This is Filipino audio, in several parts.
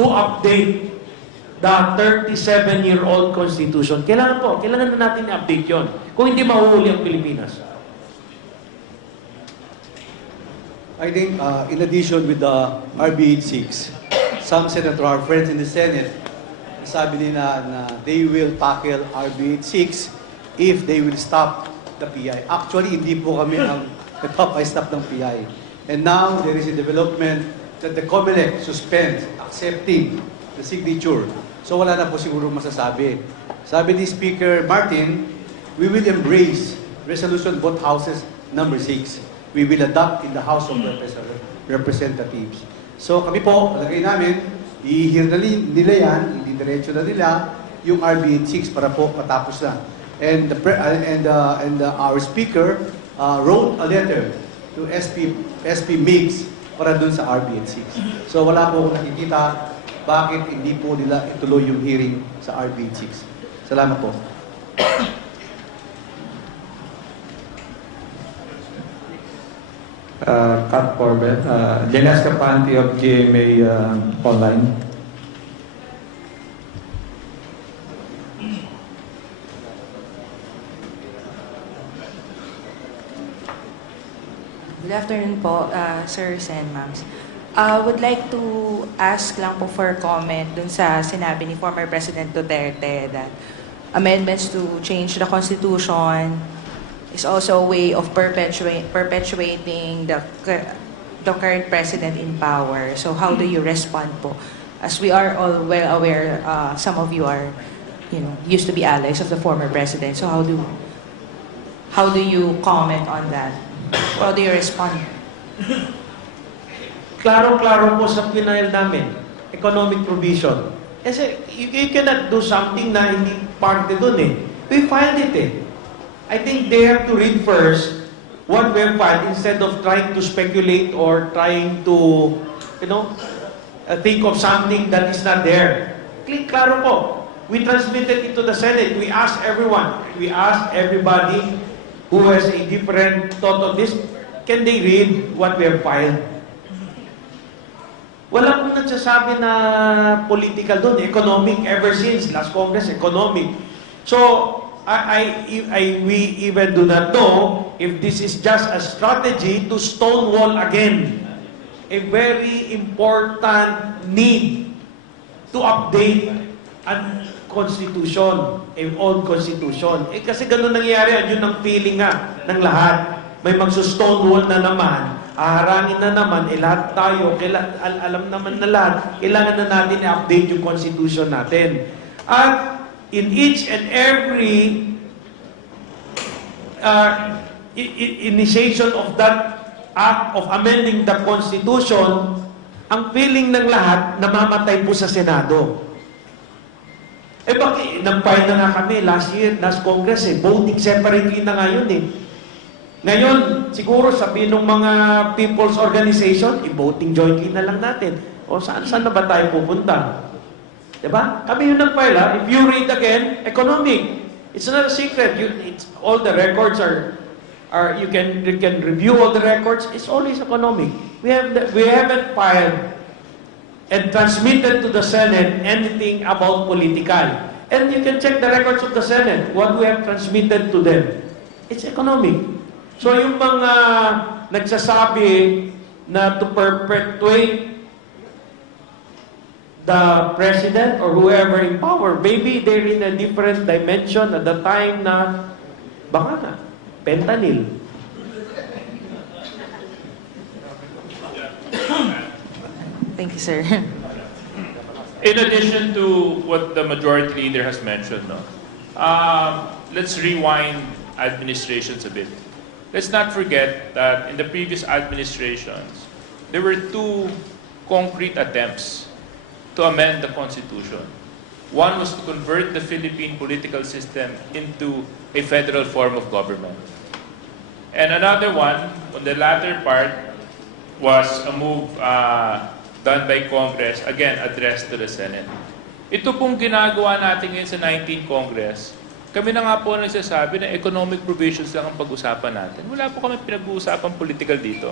to update the 37-year-old Constitution. Kailangan na natin i-update yon. Kung hindi mahuhuli ang Pilipinas. I think in addition with the RB 86, some senator, our friends in the Senate, sabi nila na they will tackle RB 86 if they will stop the PI. Actually, hindi po kami ang nagpapa-stop ng PI. And now, there is a development that the COMELEC suspends accepting the signature. So wala na po siguro masasabi. Sabi ni Speaker Martin, we will embrace Resolution Both Houses number 6. We will adopt in the House of Representatives. So kami po, palagay namin, i-hear na nila yan, hindi diretso na nila, yung RB 6 para po patapos na. And our speaker wrote a letter to SP Mix para dun sa RB 6. So wala po akong nakikita bakit hindi po nila ituloy yung hearing sa RB 6. Salamat po. Kat Corbett, Jenes Capante of GMA Online. Good afternoon po, Sir Sen, Ma'ams. Would like to ask lang po for comment dun sa sinabi ni former President Duterte that amendments to change the Constitution is also a way of perpetuating the current president in power. So how do you respond po? As we are all well aware, some of you are, used to be allies of the former president. So how do you comment on that? How do you respond? Klaro-klaro po sa pinail namin, economic provision. Kasi you cannot do something na hindi parte dun eh. We filed it eh. I think they have to read first what we have filed instead of trying to speculate or trying to, think of something that is not there. Klaro po. We transmitted it to the Senate. We asked everyone. We asked everybody who has a different thought on this, can they read what we have filed? Wala pong nagsasabi na political doon, economic, ever since last Congress, economic. So, we even do not know if this is just a strategy to stonewall again a very important need to update an constitution, an old constitution. Kasi ganun nangyayari, yun ang feeling nga ng lahat. May magsustonewall na naman, aharangin na naman, lahat tayo, alam naman na lahat, kailangan na natin i-update yung constitution natin. At in each and every initiation of that act of amending the Constitution, ang feeling ng lahat, namamatay po sa Senado. Bakit? Nag-file na nga kami last year, last Congress voting separately na ngayon Ngayon, siguro sabihin ng mga people's organization, i-voting jointly na lang natin. O saan na ba tayo pupunta? Diba? Kami yung nag-file, If you read again, economic. It's not a secret. All the records you can review all the records. It's always economic. We haven't filed and transmitted to the Senate anything about political. And you can check the records of the Senate, what we have transmitted to them. It's economic. So yung mga nagsasabi na to perpetuate the president or whoever in power, maybe they're in a different dimension at the time na baka na, fentanyl. Thank you, sir. In addition to what the majority leader has mentioned, let's rewind administrations a bit. Let's not forget that in the previous administrations, there were two concrete attempts to amend the Constitution. One was to convert the Philippine political system into a federal form of government. And another one, on the latter part, was a move done by Congress, again, addressed to the Senate. Ito pong ginagawa natin ngayon sa 19th Congress, kami na nga po nagsasabi na economic provisions lang ang pag-usapan natin. Wala po kami pinag-uusapan political dito.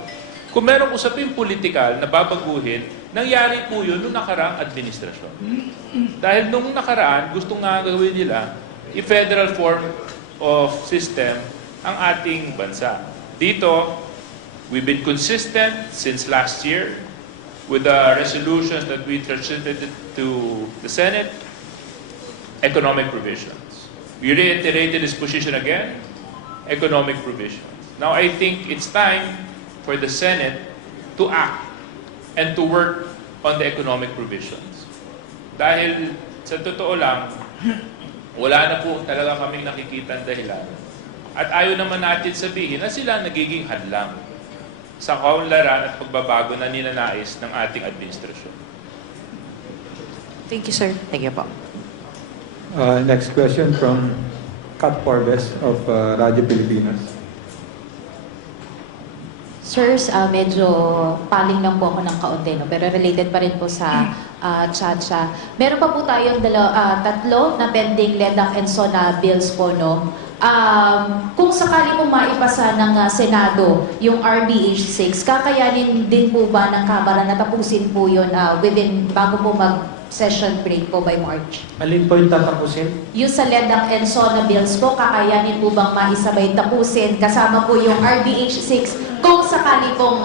Kung merong usapin political na babaguhin, Nangyari po yun nung nakaraang administrasyon. Dahil nung nakaraan, gusto nga gawin nila, i-federal form of system ang ating bansa. Dito, we've been consistent since last year with the resolutions that we transmitted to the Senate, economic provisions. We reiterated this position again, economic provisions. Now, I think it's time for the Senate to act and to work on the economic provisions. Dahil sa totoo lang, wala na po talaga kaming nakikita dahilan. At ayaw naman natin sabihin na sila nagiging hadlang sa kaunlaran at pagbabago na ninanais ng ating administrasyon. Thank you, sir. Thank you po. Next question from Kat Forbes of Radyo Pilipinas. Sirs, medyo paling lang po ako ng kaunti, no? Pero related pa rin po sa Chacha. Meron pa po tayong tatlo na pending LEDAC and SONA bills po, no? Kung sakali po maipasa ng Senado yung RBH6, kakayanin din po ba ng Kamara na tapusin po yun bago po mag-session break po by March? Alin po yung tatapusin? Yung sa LEDAC and SONA bills po, kakayanin po bang maisabay tapusin kasama po yung RBH6 kung sakali pong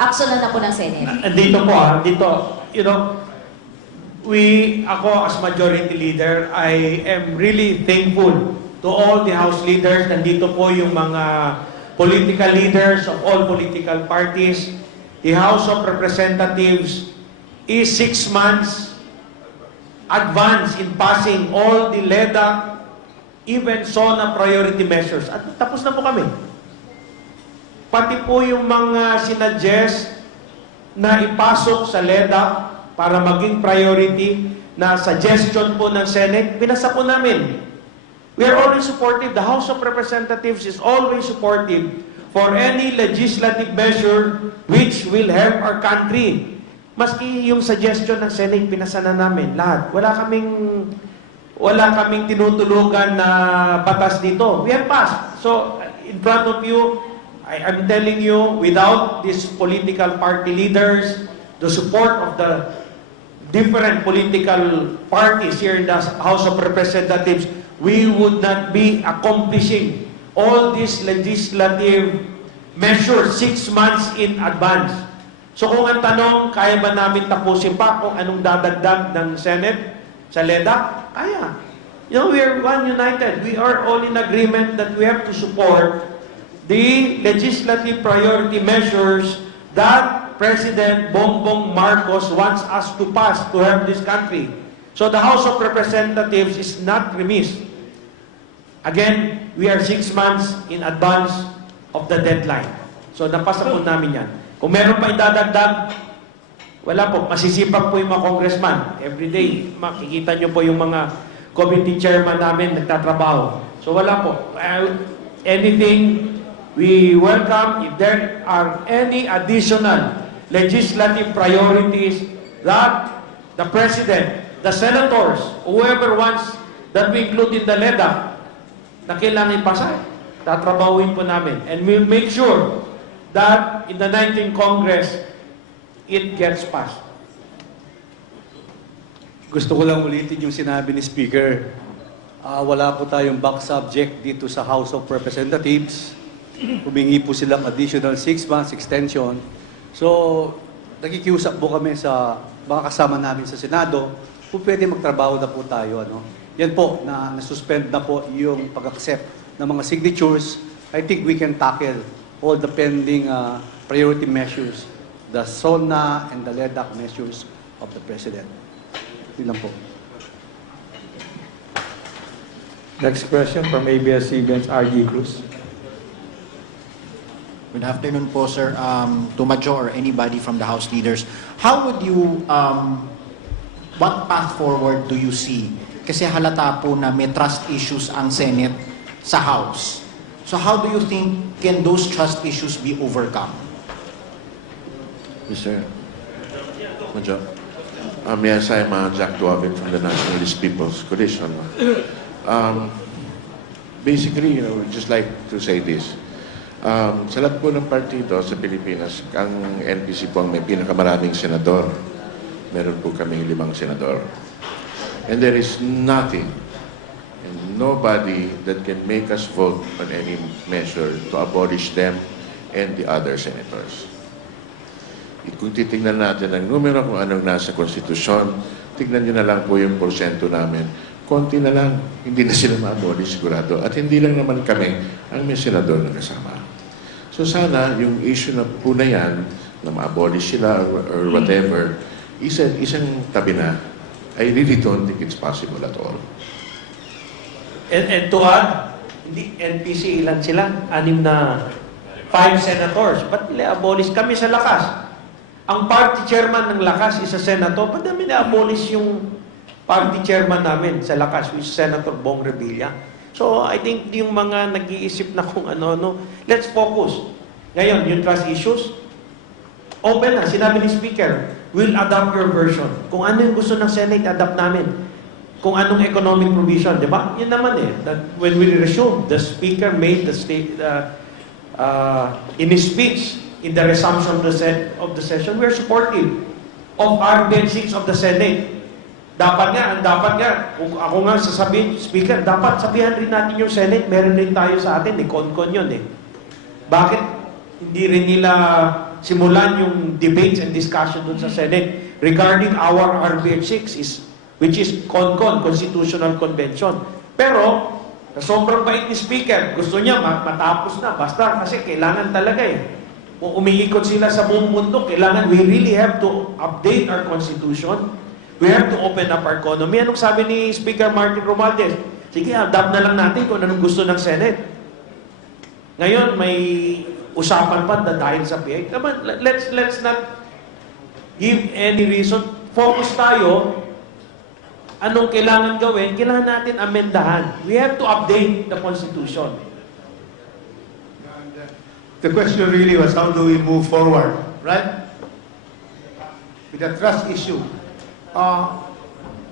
aksyonan na po ng Senate? Dito po dito, you know, ako as majority leader, I am really thankful to all the House leaders. Nandito po yung mga political leaders of all political parties. The House of Representatives is 6 months advance in passing all the LEDAC, even SONA priority measures. At tapos na po kami. Pati po yung mga sinuggest na ipasok sa LEDAC para maging priority na suggestion po ng Senate, pinasa po namin. We are always supportive. The House of Representatives is always supportive for any legislative measure which will help our country. Maski yung suggestion ng Senate, pinasa na namin lahat. Wala kaming tinutulugan na batas dito. We have passed. So, in front of you, I'm telling you, without these political party leaders, the support of the different political parties here in the House of Representatives, we would not be accomplishing all these legislative measures 6 months in advance. So kung ang tanong, kaya ba namin tapusin pa kung anong dadagdag ng Senate sa LEDAC? Kaya. You know, we are one united. We are all in agreement that we have to support the legislative priority measures that President Bongbong Marcos wants us to pass to help this country. So the House of Representatives is not remiss. Again, we are 6 months in advance of the deadline. So napasa po namin yan. Kung meron pa idadagdag, wala po, masisipag po yung mga congressman. Every day, makikita nyo po yung mga committee chairman namin nagtatrabaho. So wala po. Anything, we welcome if there are any additional legislative priorities that the President, the Senators, whoever wants that we include in the LEDAC, na kailangan ipasa, tatrabahuin po namin. And we'll make sure that in the 19th Congress, it gets passed. Gusto ko lang ulitin yung sinabi ni Speaker. Wala po tayong back subject dito sa House of Representatives. Humingi po silang additional 6 months extension. So, nakikiusap po kami sa mga kasama namin sa Senado kung pwede magtrabaho na po tayo. Ano? Yan po, na-suspend na po yung pag-accept ng mga signatures. I think we can tackle all the pending priority measures, the SONA and the LEDAC measures of the President. Yun lang po. Next question from ABS-CBN's RG Cruz. Good afternoon po, sir. To Majo or anybody from the House leaders, how would you, what path forward do you see? Kasi halata po na may trust issues ang Senate sa House. So how do you think can those trust issues be overcome? Mr. Majo. Yes, I'm Jack Duavin from the Nationalist People's Coalition. Basically, just like to say this. Sa lahat po ng partido sa Pilipinas, ang NPC po ang may pinakamaraming senador. meron po kaming 5 senador. And there is nothing and nobody that can make us vote on any measure to abolish them and the other senators. Kung titingnan natin ang numero kung anong nasa konstitusyon, tignan nyo na lang po yung porsyento namin. Konti na lang, hindi na sila ma-abolish sigurado. At hindi lang naman kami ang may senador na kasama. So sana yung issue na po na yan, na ma-abolish sila or whatever, isang tabi na. I really don't think it's possible at all. And to add, hindi, NPC ilan sila? 5 senators. Ba't nila abolish kami sa lakas? Ang party chairman ng lakas is a senator. Ba't namin na-abolish yung party chairman namin sa lakas, which is Senator Bong Revilla? So, I think yung mga nag-iisip na kung ano-ano, let's focus. Ngayon, yung trust issues, open na. Sinabi ni Speaker, we'll adopt your version. Kung ano yung gusto ng Senate, adapt namin. Kung anong economic provision, di ba? Yun naman that when we resume, the Speaker made the state, in his speech, in the resumption of the session, we're supportive of RBN 6 of the Senate. Dapat nga, kung ako nga sasabihin, Speaker, dapat sabihan rin natin yung Senate, meron rin tayo sa atin, kon-kon yun Bakit hindi rin nila simulan yung debates and discussion dun sa Senate regarding our RBN 6 which is CONCON, Constitutional Convention. Pero, sa sobrang bait ni Speaker, gusto niya matapos na, basta kasi kailangan talaga Kung umiikot sila sa buong mundo, kailangan, we really have to update our Constitution. We have to open up our economy. Anong sabi ni Speaker Martin Romualdez? Sige, adapt na lang natin kung anong gusto ng Senate. Ngayon, may usapan pa dahil sa PA. Let's not give any reason. Focus tayo. Anong kailangan gawin? Kailangan natin amendahan. We have to update the Constitution. The question really was, how do we move forward, right? With the trust issue.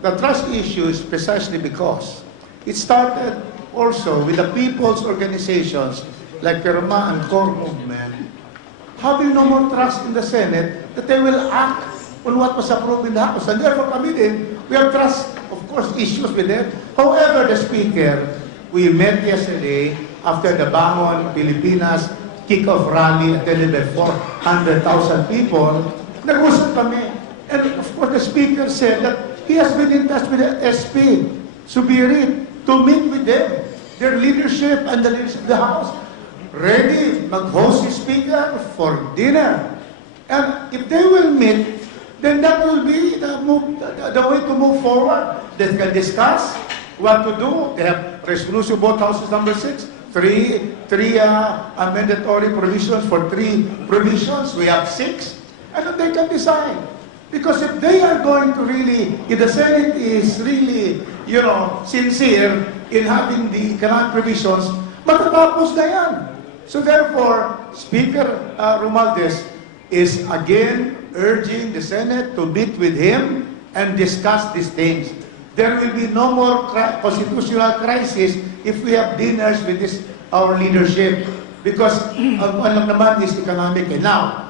The trust issue is precisely because it started also with the people's organizations like the Roma and Core Movement having no more trust in the Senate that they will act on what was approved in the House. And therefore, kami din, we have trust, of course, issues with them. However, the Speaker, we met yesterday after the Bangon Pilipinas kick-off rally attended by 400,000 people. Nag-usap kami. And of course, the Speaker said that he has been in touch with the SP, Subirit, to meet with them, their leadership and the leadership of the House. Ready, mag-host the Speaker for dinner. And if they will meet, then that will be the way to move forward. They can discuss what to do. They have resolution both houses number 6, three mandatory provisions for 3 provisions. We have 6, and then they can decide. Because if they are going to really, if the Senate is really, sincere in having the economic provisions, matatapos na yan. So therefore, Speaker Romualdez is again urging the Senate to meet with him and discuss these things. There will be no more constitutional crisis if we have dinners with our leadership, because alam naman is economic. Now,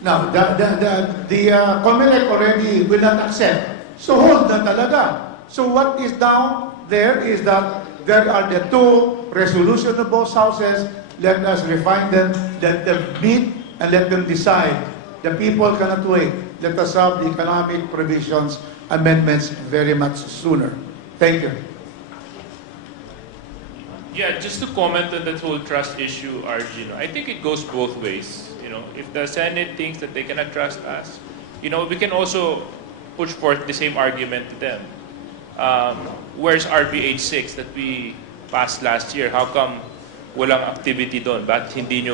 the COMELEC already will not accept. So hold na talaga. So what is down there is that there are the 2 resolutions of both houses. Let us refine them, let them meet, and let them decide. The people cannot wait. Let us have the economic provisions amendments very much sooner. Thank you. Yeah, just to comment on that whole trust issue, RG, I think it goes both ways. If the Senate thinks that they cannot trust us, we can also push forth the same argument to them. Where's RBH 6 that we passed last year? How come walang activity doon? Ba't hindi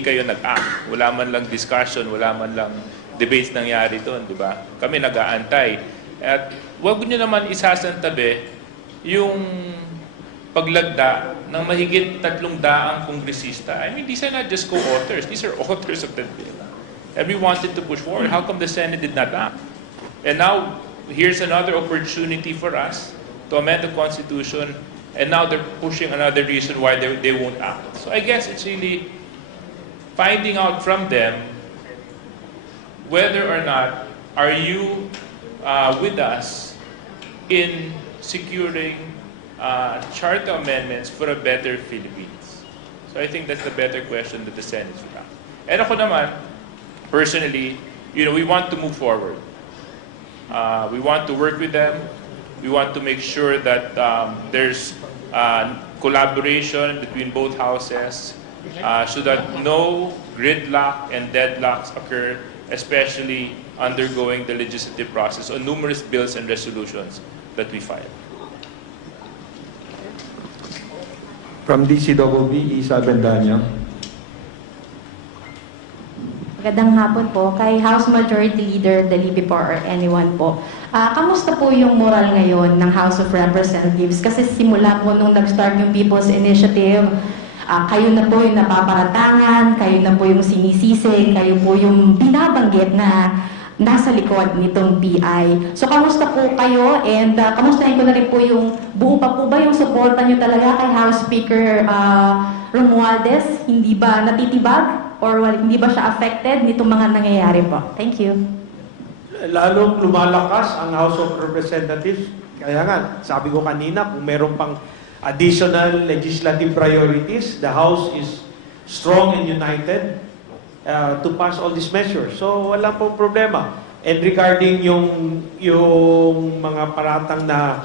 kayo nag-act? Wala man lang discussion, wala man lang debates nangyari doon, di ba? Kami nag-aantay. At wag niyo naman isasantabi yung paglagda ng mahigit 300 kongresista. I mean, these are not just co-authors. These are authors of the bill. And we wanted to push forward. How come the Senate did not act? And now, here's another opportunity for us to amend the Constitution, and now they're pushing another reason why they won't act. So I guess it's really finding out from them whether or not are you with us in securing charter amendments for a better Philippines? So I think that's the better question that the Senate should ask. And ako naman, personally, we want to move forward. We want to work with them. We want to make sure that there's collaboration between both houses so that no gridlock and deadlocks occur, especially undergoing the legislative process on numerous bills and resolutions that we file. From DCWB, Isa Bendaño. Magandang hapon po kay House Majority Leader Dalipi po or anyone po. Kamusta po yung moral ngayon ng House of Representatives? Kasi simula po nung nag-start yung People's Initiative, kayo na po yung napaparatangan, kayo na po yung sinisisi, kayo po yung binabanggit na nasa likod nitong PI. So, kamusta po kayo? And kamustahin ko na rin po yung buo pa po ba yung suporta nyo talaga kay House Speaker Romualdez? Hindi ba natitibag? Or hindi ba siya affected nitong mga nangyayari po? Thank you. Lalong lumalakas ang House of Representatives. Kaya nga, sabi ko kanina, kung meron pang additional legislative priorities, the House is strong and united to pass all these measures. So, wala pong problema. And regarding yung mga paratang na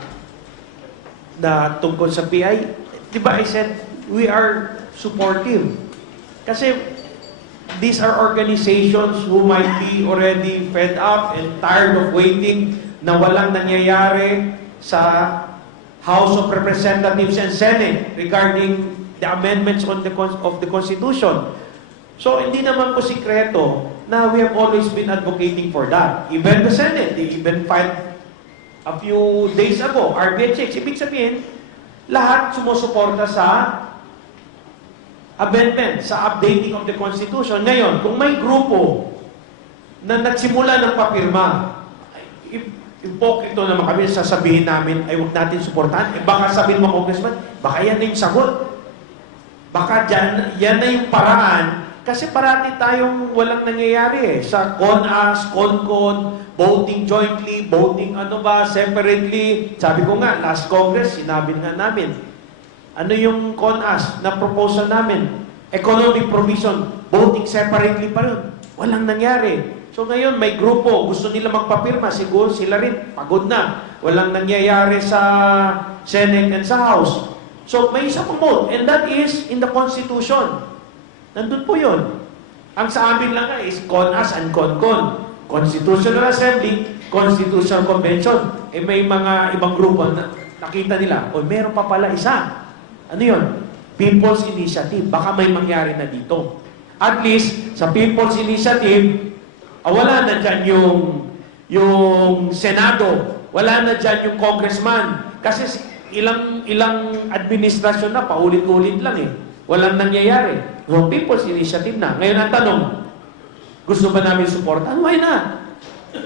tungkol sa PI, di ba I said, we are supportive. Kasi these are organizations who might be already fed up and tired of waiting na walang nangyayari sa House of Representatives and Senate regarding the amendments of the Constitution. So, hindi naman po sikreto na we have always been advocating for that. Even the Senate, they even filed a few days ago, RBH6. Ibig sabihin, lahat sumusuporta sa amendment, sa updating of the Constitution. Ngayon, kung may grupo na nagsimula ng papirma, ipokrito naman kami, sasabihin namin, ay huwag natin suportahan. Baka sabihin mo, Congressman, baka yan na yung sagot. Baka yan na yung paraan. Kasi parati tayong walang nangyayari sa CONAS, CONCON, voting jointly, voting separately. Sabi ko nga, last Congress, sinabi nga namin, ano yung CONAS na proposal namin? Economic provision, voting separately pa rin. Walang nangyari. So ngayon, may grupo, gusto nila magpapirma, siguro sila rin, pagod na. Walang nangyayari sa Senate and sa House. So may isa pong vote, and that is in the Constitution. Nandun po yun. Ang sa amin lang nga is CONAS and CONCON. Constitutional Assembly, Constitutional Convention. Eh may mga ibang grupo na nakita nila, o meron pa pala isa. Ano yun? People's Initiative. Baka may mangyari na dito. At least, sa People's Initiative, wala na dyan yung Senado. Wala na dyan yung Congressman. Kasi ilang administrasyon na, paulit-ulit lang eh. Walang nangyayari. So, People's Initiative na. Ngayon ang tanong, gusto ba namin supportan? Why not?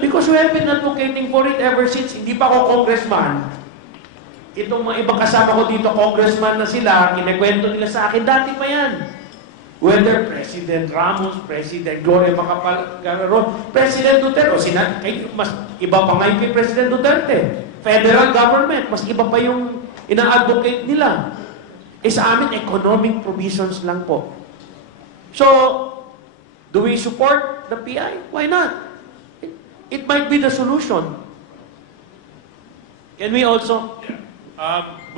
Because we have been advocating for it ever since. Hindi pa ako congressman. Itong mga ibang kasama ko dito, congressman na sila, kinikwento nila sa akin, dati pa yan. Whether President Ramos, President Gloria Macapagal-Aaron, President Duterte, mas iba pa ngayon kay President Duterte. Federal government, mas iba pa yung ina-advocate nila. Sa amin, economic provisions lang po. So, do we support the PI? Why not? It might be the solution. Can we also...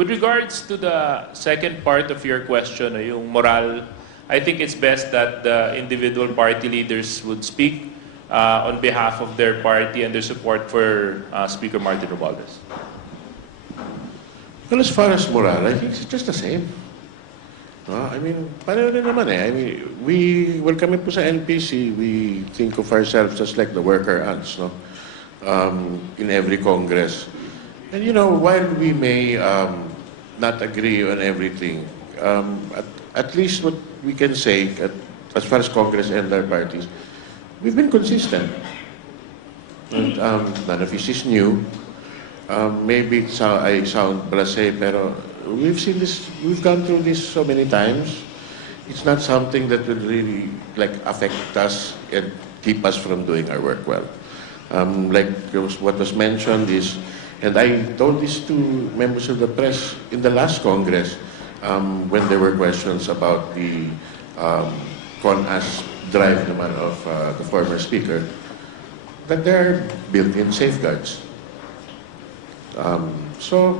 With regards to the second part of your question, yung moral, I think it's best that the individual party leaders would speak on behalf of their party and their support for Speaker Martin Romualdez. Well, as far as moral, I think it's just the same. I mean, pareho rin naman eh. I mean, when kami po sa NPC, we think of ourselves as like the worker ants, no? In every Congress. And while we may not agree on everything, at least what we can say, as far as Congress and our parties, we've been consistent. And, none of this is new. Maybe I sound blasé, pero we've seen this, we've gone through this so many times. It's not something that will really affect us and keep us from doing our work well. Like what was mentioned is, and I told this to members of the press in the last Congress, when there were questions about the CONAS drive naman of the former speaker, that there are built-in safeguards. So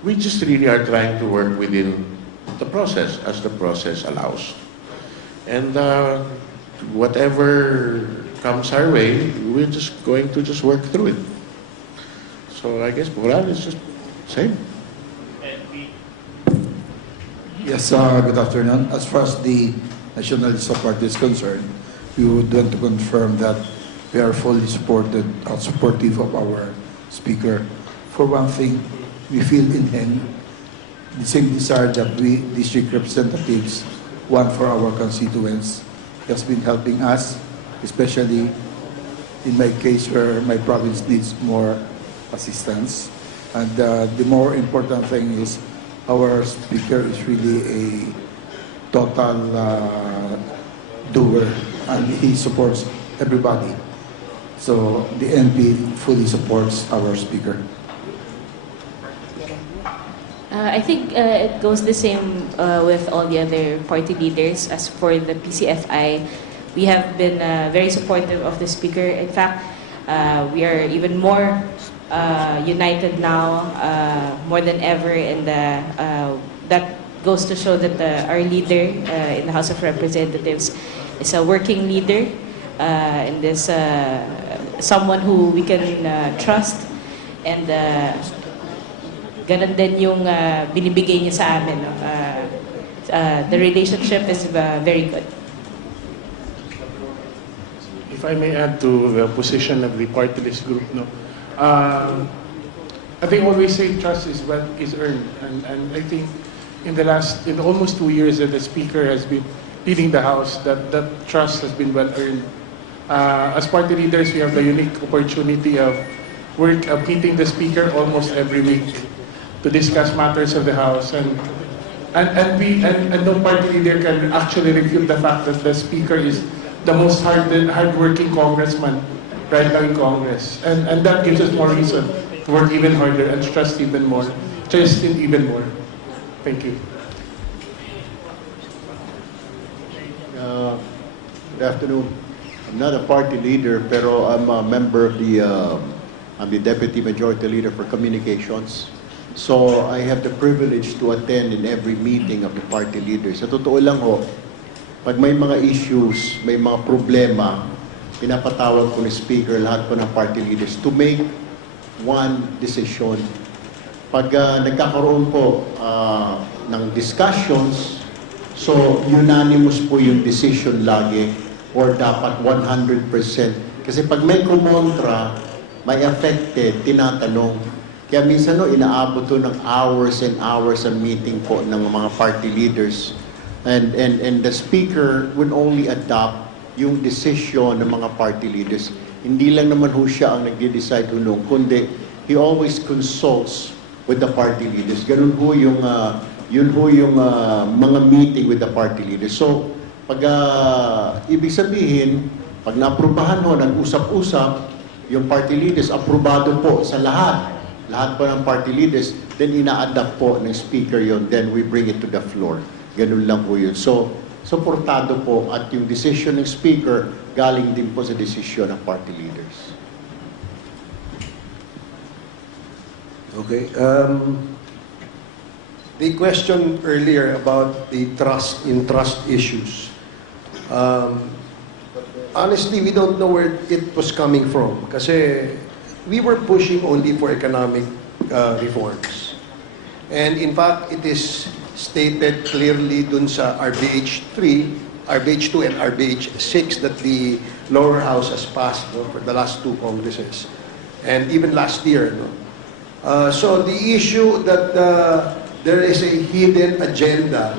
we just really are trying to work within the process as the process allows. And whatever comes our way, we're just going to just work through it. So I guess moral is just same. Yes, good afternoon. As far as the Nationalista Party is concerned, we would want to confirm that we are fully supportive of our speaker. For one thing, we feel in him the same desire that we, district representatives, want for our constituents. He has been helping us, especially in my case where my province needs more assistance. And the more important thing is our speaker is really a total doer, and he supports everybody. So the NP fully supports our speaker. I think it goes the same with all the other party leaders. As for the PCFI, we have been very supportive of the speaker. In fact, we are even more united now, more than ever, and that goes to show that our leader in the House of Representatives is a working leader and is someone who we can trust, and ganun din yung binibigay niya sa amin. No? The relationship is very good. If I may add to the position of the party list group, no, I think always say trust is what is earned, and I think in almost 2 years that the speaker has been leading the House, that trust has been well earned. As party leaders, we have the unique opportunity of meeting the speaker almost every week to discuss matters of the House, and no party leader can actually refute the fact that the speaker is the most hardworking congressman right now in Congress, and that gives us more reason to work even harder and trust him even more. Thank you. Good afternoon. I'm not a party leader, pero I'm a member of I'm the Deputy Majority Leader for Communications. So I have the privilege to attend in every meeting of the party leaders. Sa totoo lang ho, pag may mga issues, may mga problema, pinapatawag ko ni Speaker lahat po ng party leaders to make one decision. Pag nagkakaroon po ng discussions, so unanimous po yung decision lagi, or dapat 100%. Kasi pag may kumontra, may affected, tinatanong. Kaya minsan inaabot to ng hours and hours ang meeting po ng mga party leaders. And the speaker would only adopt yung decision ng mga party leaders. Hindi lang naman ho siya ang nagde-decide hunong, kundi he always consults with the party leaders. Ganun ho yung mga meeting with the party leaders. So, pag ibig sabihin, pag naaprubahan ho, nag-usap-usap, yung party leaders, aprobado po sa lahat po ng party leaders, then ina-adapt po ng speaker yon, then we bring it to the floor. Ganun lang po yun. So, suportado po at yung decision ng speaker galing din po sa decision ng party leaders. Okay. The question earlier about the trust issues. Honestly, we don't know where it was coming from. Kasi we were pushing only for economic reforms. And in fact, it is stated clearly dun sa RBH 3, RBH 2 and RBH 6 that the lower house has passed for the last 2 Congresses. And even last year. So the issue that there is a hidden agenda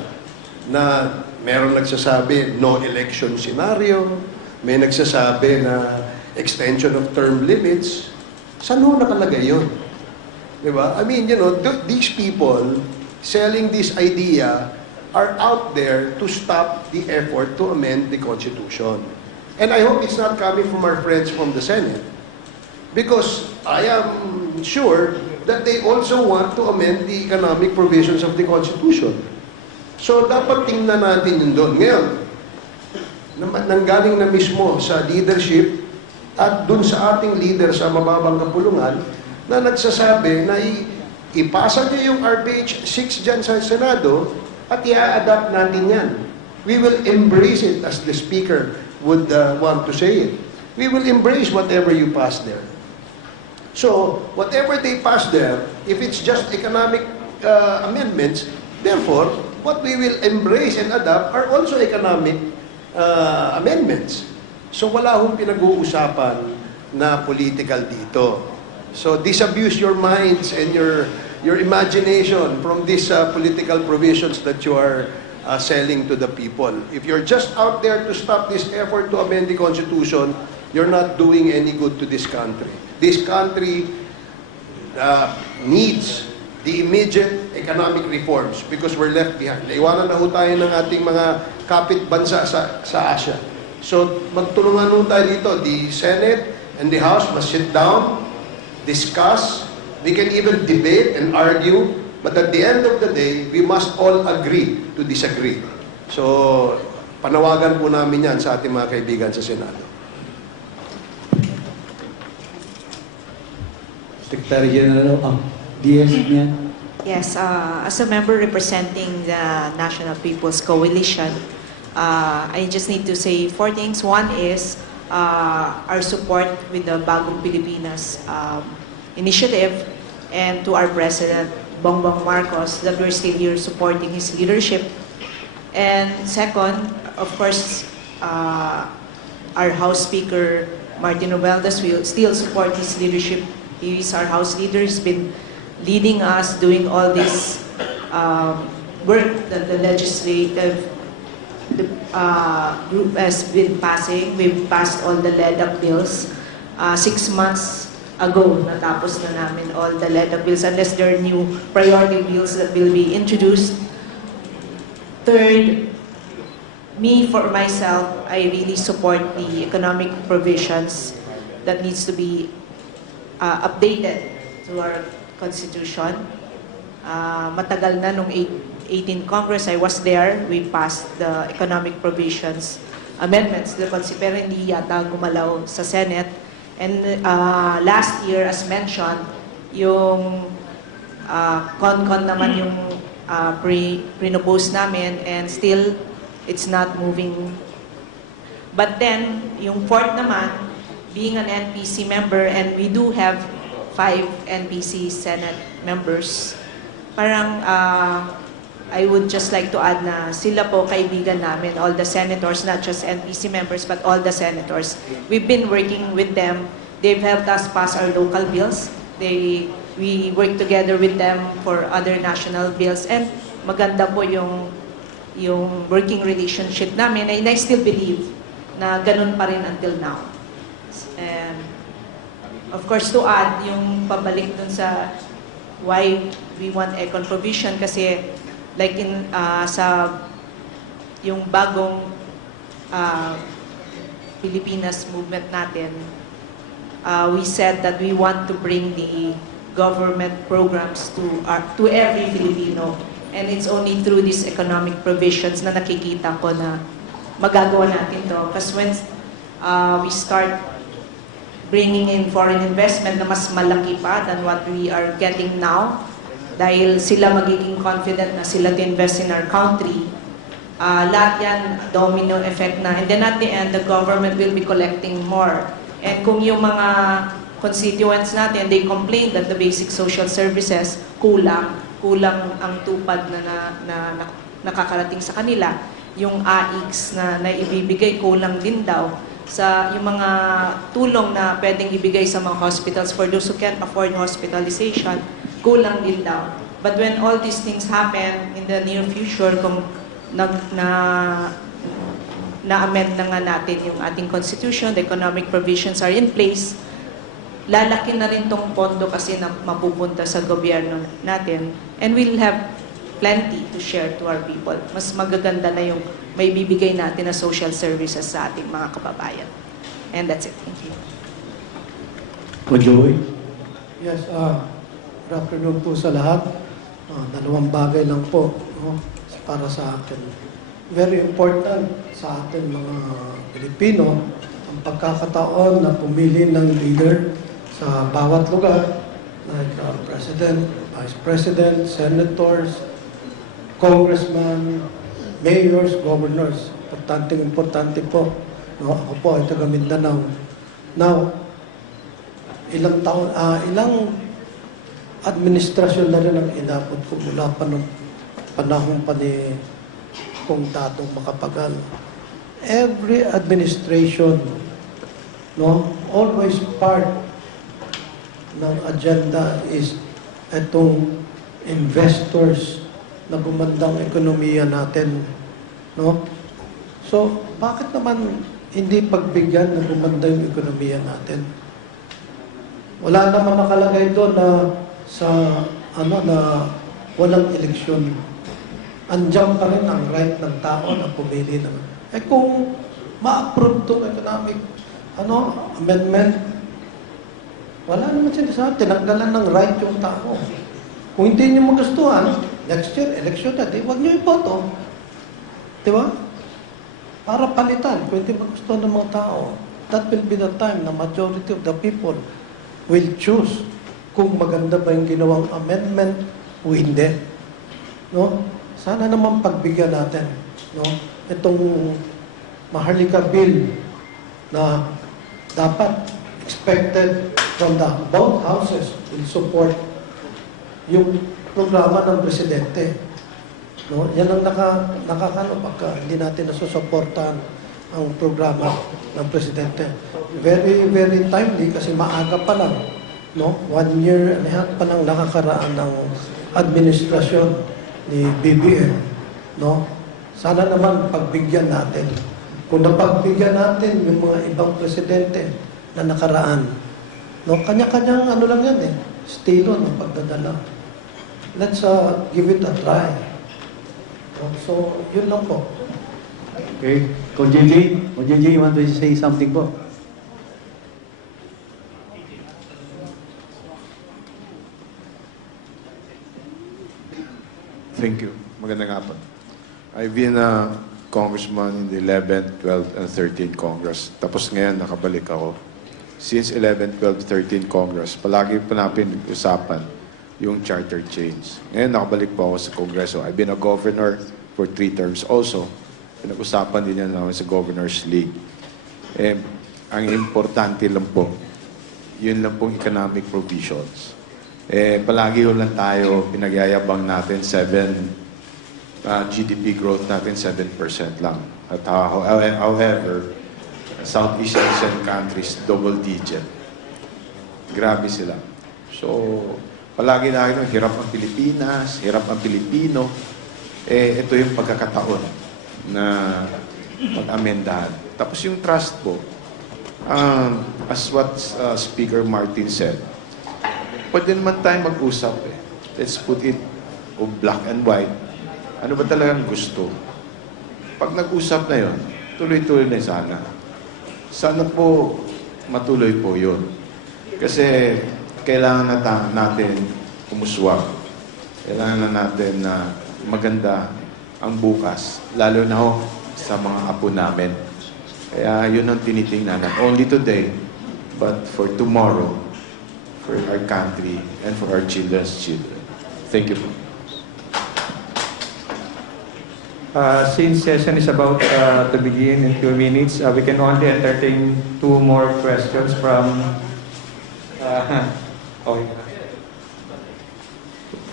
na meron nagsasabi no election scenario, may nagsasabi na extension of term limits, saan ho nakalagay yun? Diba? I mean, these people selling this idea are out there to stop the effort to amend the Constitution. And I hope it's not coming from our friends from the Senate. Because I am sure that they also want to amend the economic provisions of the Constitution. So dapat tingnan natin yun doon. Ngayon, nanggaling na mismo sa leadership at dun sa ating leader sa mababang kapulungan na nagsasabi na ipasa niyo yung RPH 6 dyan sa Senado at i-adapt natin yan. We will embrace it as the Speaker would want to say it. We will embrace whatever you pass there. So, whatever they pass there, if it's just economic amendments, therefore, what we will embrace and adopt are also economic amendments. So, wala hong pinag-uusapan na political dito. So, disabuse your minds and your imagination from these political provisions that you are selling to the people. If you're just out there to stop this effort to amend the Constitution, you're not doing any good to this country. This country needs the immediate economic reforms because we're left behind. Naiwanan na ho tayo ng ating mga kapit bansa sa Asia. So, magtulungan ho tayo dito. The Senate and the House must sit down, discuss. We can even debate and argue. But at the end of the day, we must all agree to disagree. So, panawagan po namin yan sa ating mga kaibigan sa Senado. Secretary General, DS niya. Yes, as a member representing the National People's Coalition, I just need to say 4 things. One is our support with the Bagong Pilipinas initiative, and to our President, Bongbong Marcos, that we're still here supporting his leadership. And second, of course, our House Speaker, Martin Romualdez, will still support his leadership. He is our House leader. He's been leading us, doing all this work that the legislative group has been passing. We've passed all the LEDAC bills. 6 months ago, natapos na namin all the LEDAC bills unless there are new priority bills that will be introduced. Third, me, for myself, I really support the economic provisions that needs to be updated to our Constitution. Matagal na nung 18th Congress, I was there. We passed the economic provisions amendments to the Constitution, pero hindi yata gumalaw sa Senate. And last year, as mentioned, yung CONCON naman yung pre-propose namin, and still, it's not moving. But then, yung fourth naman, being an NPC member, and we do have 5 NPC Senate members, parang I would just like to add na sila po kaibigan namin, all the senators, not just NPC members, but all the senators. We've been working with them. They've helped us pass our local bills. We work together with them for other national bills, and maganda po yung working relationship namin, and I still believe na ganun pa rin until now. And of course, to add, yung pabalik dun sa why we want econ provision, kasi like sa yung bagong Pilipinas movement natin, we said that we want to bring the government programs to every Filipino, and it's only through these economic provisions na nakikita ko na magagawa natin to. Because when we start bringing in foreign investment na mas malaki pa than what we are getting now, dahil sila magiging confident na sila to invest in our country, lahat yan domino effect na. And then at the end, the government will be collecting more. And kung yung mga constituents natin, they complain that the basic social services kulang ang tupad na nakakarating sa kanila. Yung AICs na ibibigay, kulang din daw. Sa yung mga tulong na pwedeng ibigay sa mga hospitals for those who can't afford hospitalization, kulang din daw. But when all these things happen in the near future, kung na-amend na nga natin yung ating constitution, the economic provisions are in place, lalaki na rin tong pondo kasi na mapupunta sa gobyerno natin, and we'll have plenty to share to our people. Mas magaganda na yung may bibigay natin na social services sa ating mga kababayan. And that's it. Thank you. Yes, good afternoon po sa lahat. Dalawang bagay lang po, no, para sa akin. Very important sa atin mga Pilipino ang pagkakataon na pumili ng leader sa bawat lugar, like President, Vice President, Senators, Congressman, Mayors, Governors. Importante po. No, ako po ay taga Mindanao. Now, ilang administrasyon na rin ang inabot ko mula pa nung panahon pa ni Kong Tatong Makapagal. Every administration, no, always part ng agenda is itong investors na gumandang ekonomiya natin, no? So, bakit naman hindi pagbigyan na gumanda yung ekonomiya natin? Wala naman nakalagay doon na sa na walang eleksyon. Andiyan pa rin ang right ng tao na pumili ng. Kung ma-approve itong economic amendment, wala naman sinasabi. Tinanggalan ng right yung tao. Kung hindi niyo magustuhan, next year, election na, huwag niyo iboto. Di ba? Para palitan, kung hindi magustuhan ng mga tao, that will be the time na majority of the people will choose kung maganda ba yung ginawang amendment o hindi. No? Sana naman pagbigyan natin, no? Itong Maharlika Bill na dapat expected from the both houses will support yung programa ng presidente. No? Yan ang nakakano pagka hindi natin nasusuportahan ang programa ng presidente. Very, very timely kasi maaga pa lang. No? 1 year and a half pa lang nakakaraan ng administrasyon ni BBM. No? Sana naman pagbigyan natin. Kung napagbigyan natin yung mga ibang presidente na nakaraan, no? Kanya-kanyang lang yan estilo ng pagdadala. Let's give it a try. No? So, yun lang po. Okay. Ko JJ, you want to say something po? Thank you. Magandang hapon. I've been a congressman in the 11th, 12th, and 13th Congress. Tapos ngayon, nakabalik ako. Since 11th, 12th, 13th Congress, palagi pa natin usapan yung charter change. Ngayon, nakabalik po ako sa Kongreso. I've been a governor for 3 terms also. Pinag-usapan din yan namin sa Governor's League. Ang importante lang po, yun lang pong economic provisions. Palagi lang tayo, pinagyayabang natin, GDP growth natin 7% lang. At however, Southeast Asian countries, double digit. Grabe sila. So, palagi natin, hirap ang Pilipinas, hirap ang Pilipino. Ito yung pagkakataon na mag-amendahan. Tapos yung trust po, as what Speaker Martin said, pwede naman tayo mag-usap Let's put it black and white. Ano ba talagang gusto? Pag nag-usap na yon, tuloy-tuloy na sana. Sana po matuloy po yun. Kasi kailangan natin umuswag. Kailangan natin na maganda ang bukas, lalo na sa mga apo namin. Kaya yun ang tinitingnan. Not only today, but for tomorrow, for our country, and for our children's children. Thank you. Since session is about to begin in 2 minutes, we can only entertain 2 more questions from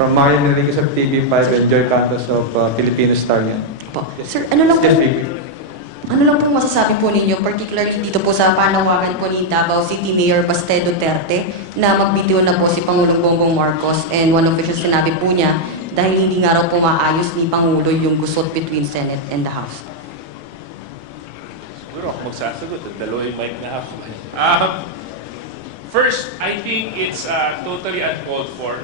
from Marian Enriquez of TV5 and Joy Cantos of Filipino Star. Sir, ano lang po masasabi po ninyo, particularly dito po sa panawagan po ni Davao City Mayor Baste Duterte na magbitiw na po si Pangulong Bongbong Marcos, and one official sinabi po niya dahil hindi nga raw po maayos ni Pangulo yung gusot between Senate and the House. Siguro ako magsasagot. Dalawa yung mic na ako. First, I think it's totally uncalled for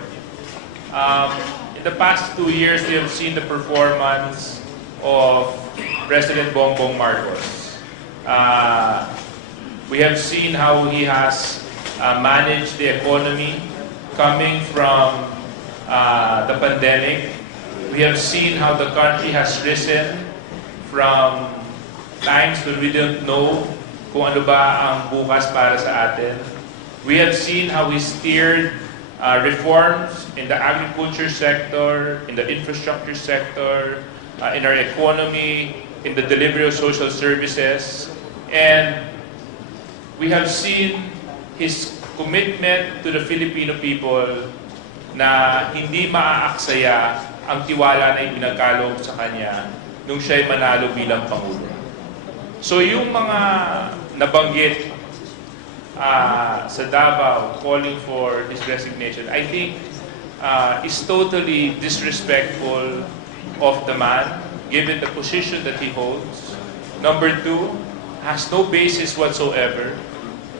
In the past 2 years, we have seen the performance of President Bongbong Marcos. We have seen how he has managed the economy coming from the pandemic. We have seen how the country has risen from times when we didn't know kung ano ba ang bukas para sa atin. We have seen how he steered reforms in the agriculture sector, in the infrastructure sector, in our economy, in the delivery of social services. And we have seen his commitment to the Filipino people na hindi maaaksaya ang tiwala na ibinagkaloob sa kanya nung siya'y manalo bilang Pangulo. So yung mga nabanggit sa Davao calling for his resignation, I think is totally disrespectful of the man, given the position that he holds. Number two, has no basis whatsoever.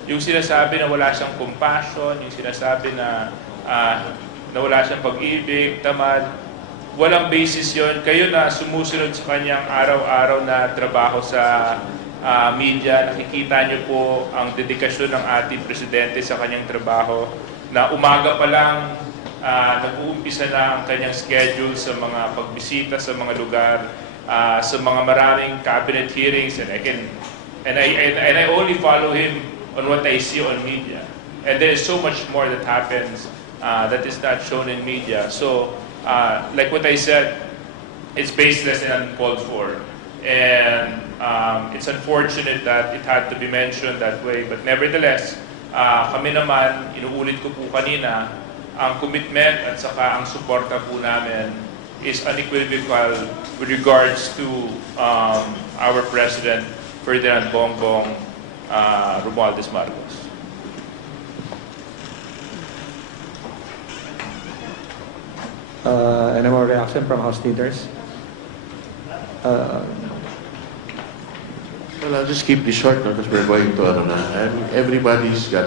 Yung sinasabi na wala siyang compassion, yung sinasabi na wala siyang pag-ibig, tamad, walang basis yon. Kayo na sumusunod sa kanyang araw-araw na trabaho sa media, nakikita niyo po ang dedikasyon ng ating presidente sa kanyang trabaho, na umaga pa lang nag-uumpisa na ang kanyang schedule sa mga pagbisita sa mga lugar, sa mga maraming cabinet hearings, and I only follow him on what I see on media. And there is so much more that happens that is not shown in media. So, like what I said, it's baseless and uncalled for. And it's unfortunate that it had to be mentioned that way. But nevertheless, kami naman, inuulit ko po kanina, ang commitment at saka ang suporta po namin is unequivocal with regards to our President, Ferdinand Bongbong Romualdez Marcos. Any more reaction from House leaders? Well, I'll just keep this short because we're going to and everybody's got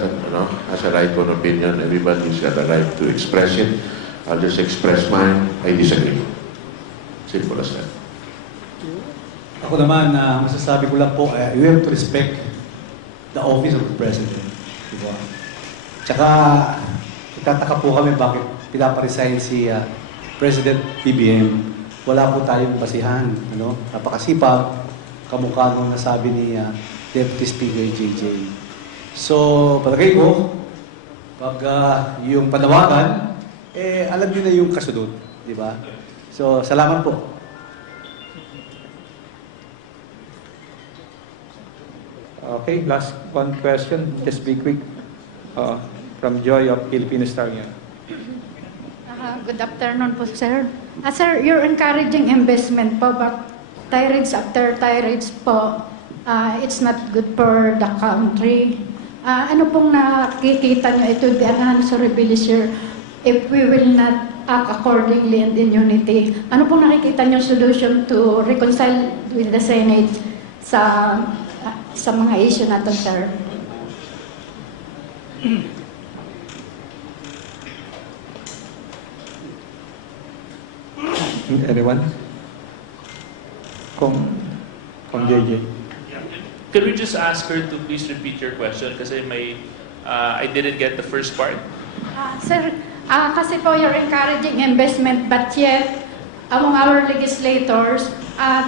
has a right to an opinion. Everybody's got a right to express it. I'll just express mine. I disagree. Simple as that. Ako naman, masasabi ko lang po, you have to respect the office of the President. Diba? Tsaka, itataka po kami bakit pinaparesign si President BBM. Wala po tayong basihan. Napakasipag, kamukha nung nasabi ni Deputy Speaker JJ. So, palagay ko, pag yung panawagan, alam niyo na yung kasunod. Diba? So, salamat po. Okay, last one question. Just be quick. From Joy of Filipino Star yan. Good afternoon po, sir. Sir, you're encouraging investment po, but tirades after tirades po, it's not good for the country. Ano pong nakikita nyo, it will be an unanswerable issue if we will not act accordingly and in unity. Ano pong nakikita nyo solution to reconcile with the Senate sa mga issue na to, sir? Anyone? Kung JJ. Can we just ask her to please repeat your question? Kasi I didn't get the first part. Sir, kasi po you're encouraging investment, but yet, among our legislators,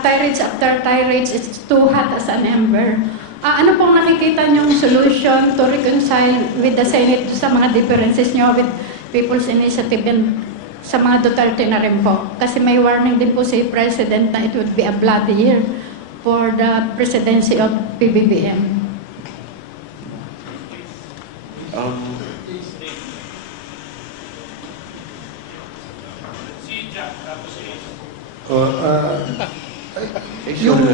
tirades after tirades, it's too hot as an ember. Ano pong nakikita niyong solution to reconcile with the Senate sa mga differences niyo with People's Initiative and sa mga Duterte na rin po? Kasi may warning din po si President na it would be a bloody year for the presidency of PBBM.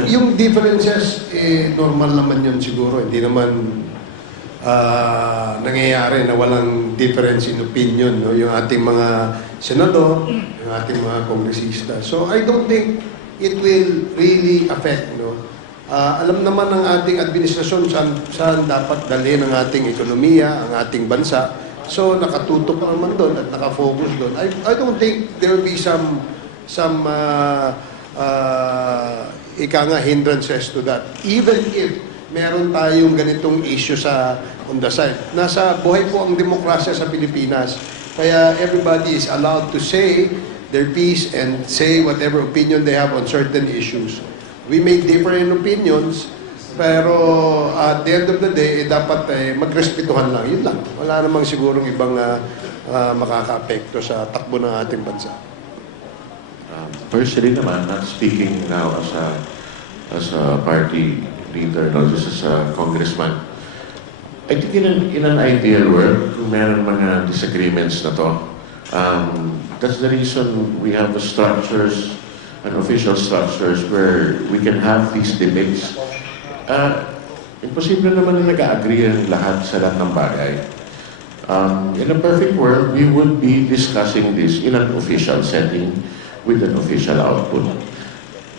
Yung differences, normal naman yun siguro. Hindi naman nangyayari na walang difference in opinion, no? Yung ating mga senador, yung ating mga kongresista. So I don't think it will really affect, no? Alam naman ng ating administrasyon saan dapat dalhin ang ating ekonomiya, ang ating bansa. So nakatutok naman doon at nakafocus doon. I don't think there will be some ika nga hindrances to that. Even if meron tayong ganitong issue on the side. Nasa buhay po ang demokrasya sa Pilipinas. Kaya everybody is allowed to say their piece and say whatever opinion they have on certain issues. We may differ in opinions, pero at the end of the day, dapat magrespetuhan lang. Yun lang. Wala namang sigurong ibang makaka-apekto sa takbo ng ating bansa. Personally naman, not speaking now as a party leader, not just as a congressman, I think in an ideal world, kung meron mga disagreements na to, that's the reason we have the structures and official structures where we can have these debates. Imposible naman na nag-agree ang lahat sa lahat ng bagay. In a perfect world, we would be discussing this in an official setting with an official output.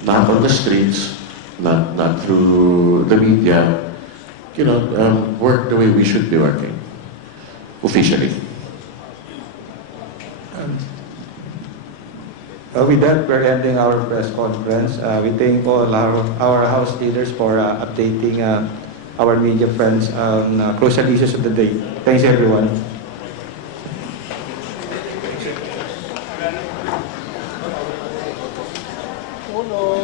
Not on the streets, not through the media, work the way we should be working, officially. With that, we're ending our press conference. We thank all our House leaders for updating our media friends on crucial issues of the day. Thanks, everyone. Uno.